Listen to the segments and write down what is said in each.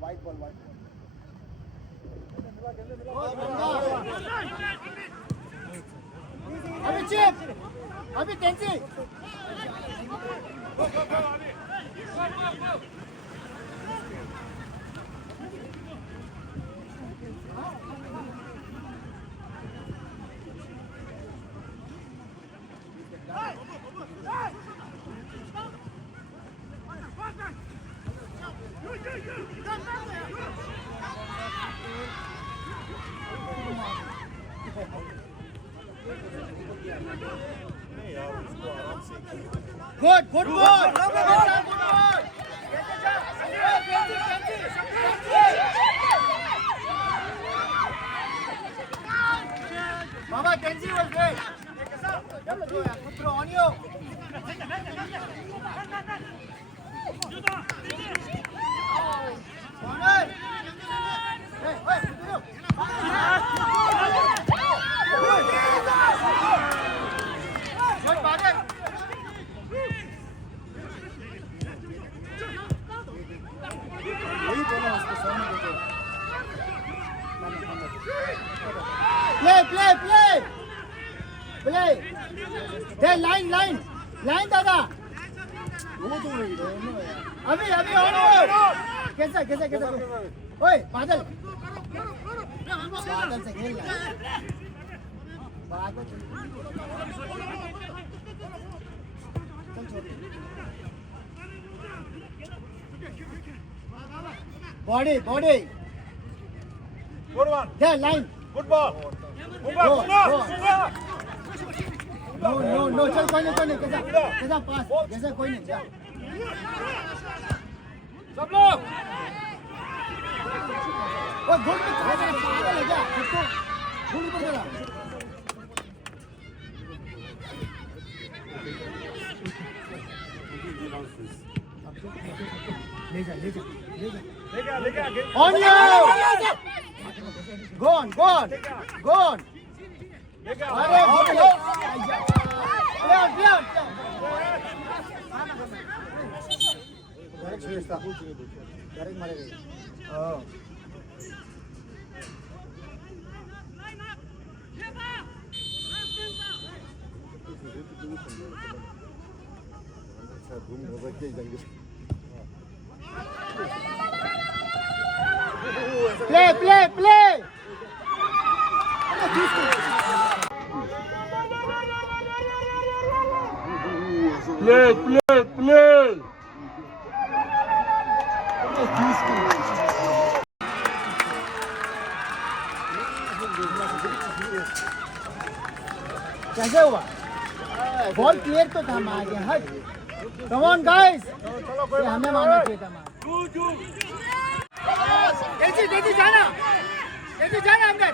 White ball. अभी chip अभी Tennessee Good ball. Baba, Kenji was great. Good throw on you. Corner. Hey, good Bader. Play. There, line, दादा. अभी on. कैसा? ओए, बादल से खेल रहा है. Body. Good one. There, line. Good ball. Move back. No, चल कोई नहीं कैसा पास जैसे कोई नहीं जा सब लोग वो गोल में पागल है क्या इसको गोल पर चला ले जा on you go on अरे डायरेक्ट मारेगा play कैसे हुआ बॉल क्लियर तो था आ गया हट कम ऑन गाइस ये हमें मारना चाहिए था तेजी जाना अंदर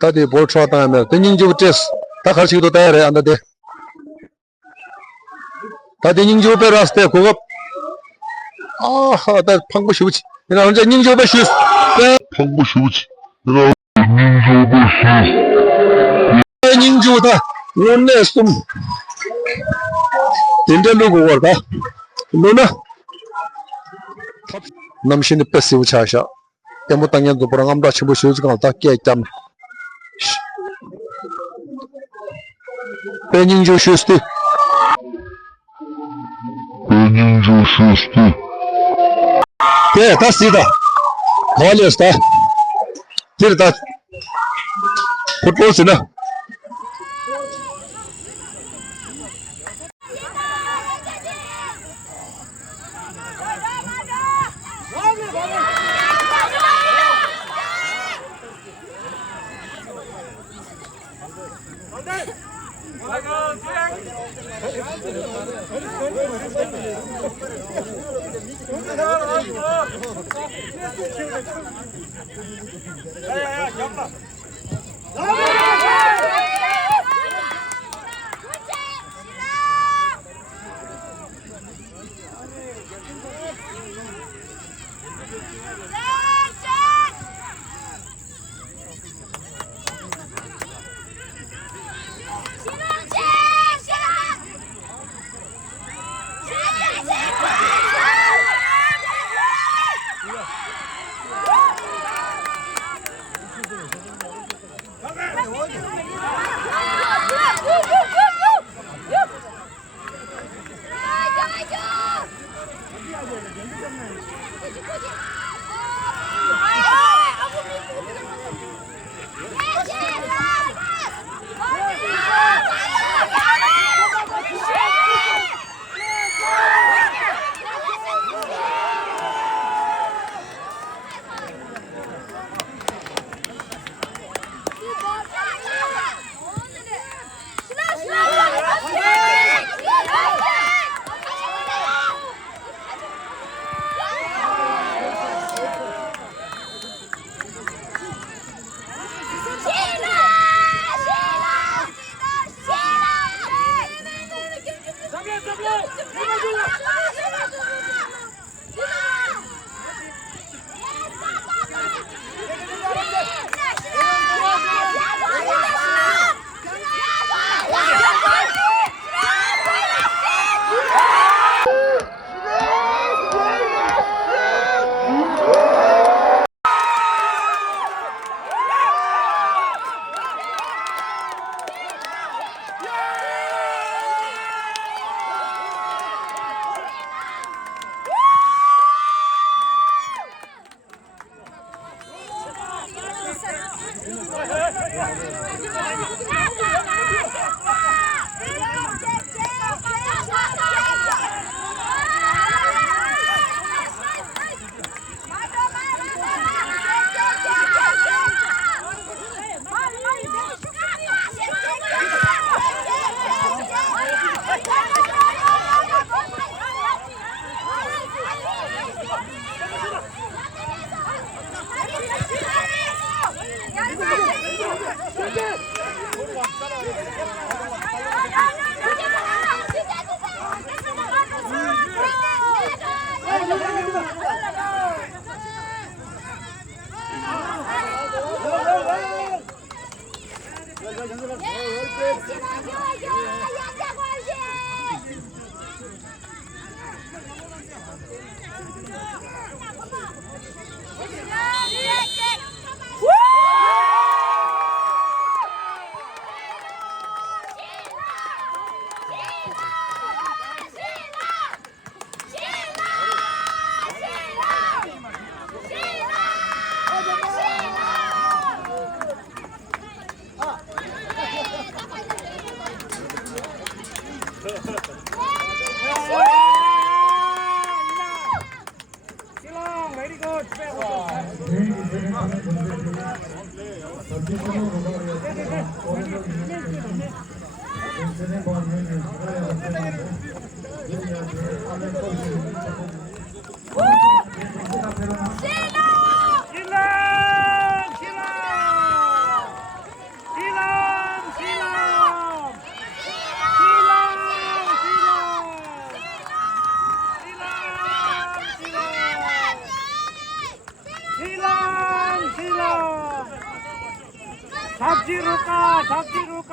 Tadi ball shot time. Tenging jo test. Tak harus itu tayar ya anda deh. Tadi ning jo pe raste ko. 다 방구 쉬우지. 내가 혼자 닝 조 be shoes. 방구 쉬우지. 내가 닝 조다. 원래 좀 딘델로 고거다. 너나 남신이 패시브 차샤. 때문 당연도 보랑 암다 치고 쉬우지가 다 깨있담. 베닝조 슈스티. 네, 됐습니다. 거리였다. 됐다. 풋볼스나. sabji ruka